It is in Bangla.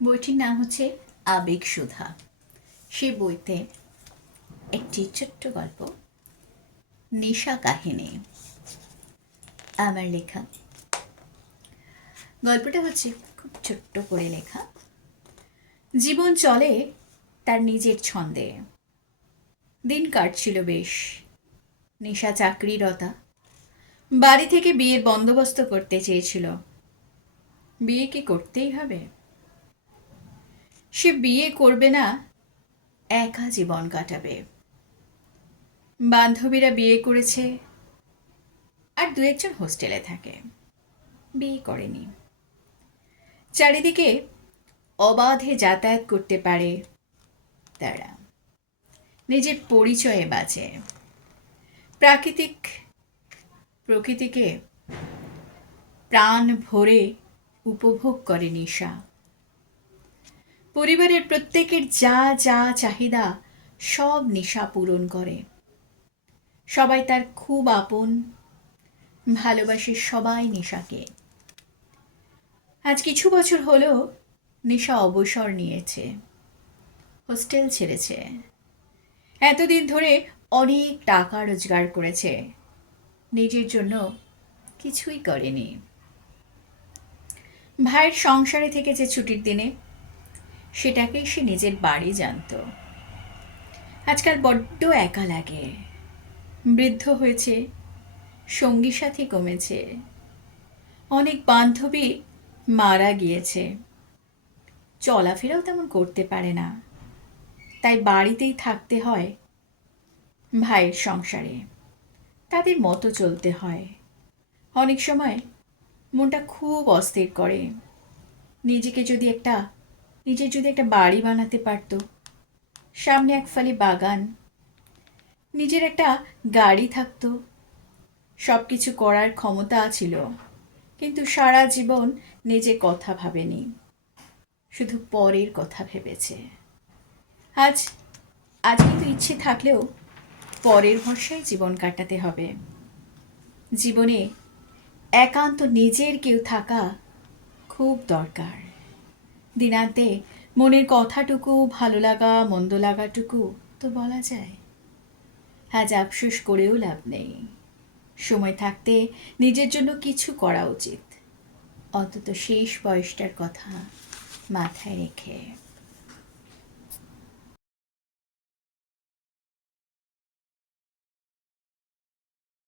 বইটির নাম হচ্ছে আবেগ সুধা। সেই বইতে একটি ছোট্ট গল্প, নেশা কাহিনী, আমার লেখা। গল্পটা হচ্ছে খুব ছোট্ট করে লেখা। জীবন চলে তার নিজের ছন্দে। দিন কাটছিল বেশ। নেশা চাকরিরতা বাড়ি থেকে বিয়ের বন্দোবস্ত করতে চেয়েছিল। বিয়ে কি করতেই হবে? সে বিয়ে করবে না, একা জীবন কাটাবে। বান্ধবীরা বিয়ে করেছে, আর দু একজন হোস্টেলে থাকে। বিয়ে করেনি। চারিদিকে অবাধে যাতায়াত করতে পারে তারা। নিজের পরিচয়ে বাঁচে। প্রকৃতিকে প্রাণ ভরে উপভোগ করে নেশা। পরিবারের প্রত্যেকের যা যা চাহিদা সব নেশা পূরণ করে। সবাই তার খুব আপন, ভালোবাসে সবাই নেশাকে। আজ কিছু বছর হলো নেশা অবসর নিয়েছে, হোস্টেল ছেড়েছে। এতদিন ধরে অনেক টাকা রোজগার করেছে, নিজের জন্য কিছুই করেনি। ভাইয়ের সংসারে থেকেছে ছুটির দিনে, সেটাকেই সে নিজের বাড়ি জানত। আজকাল বড্ড একা লাগে। বৃদ্ধ হয়েছে, সঙ্গী সাথী কমেছে, অনেক বান্ধবী মারা গিয়েছে। চলাফেরাও তেমন করতে পারে না, তাই বাড়িতেই থাকতে হয়। ভাইয়ের সংসারে তাদের মতো চলতে হয়। অনেক সময় মনটা খুব অস্থির করে। নিজের যদি একটা বাড়ি বানাতে পারত, সামনে এক ফালি বাগান, নিজের একটা গাড়ি থাকতো, সব কিছু করার ক্ষমতা ছিল। কিন্তু সারা জীবন নিজে কথা ভাবেনি, শুধু পরের কথা ভেবেছে। আজ আজ কিন্তু ইচ্ছে থাকলেও পরের ভরসায় জীবন কাটাতে হবে। জীবনে একান্ত নিজের কেউ থাকা খুব দরকার। দিনান্তে মনের কথাটুকু, ভালো লাগা মন্দ লাগাটুকু তো বলা যায়। আজ আফসোস করেও লাভ নেই। সময় থাকতে নিজের জন্য কিছু করা উচিত, অন্তত শেষ বয়সটার কথা মাথায় রেখে।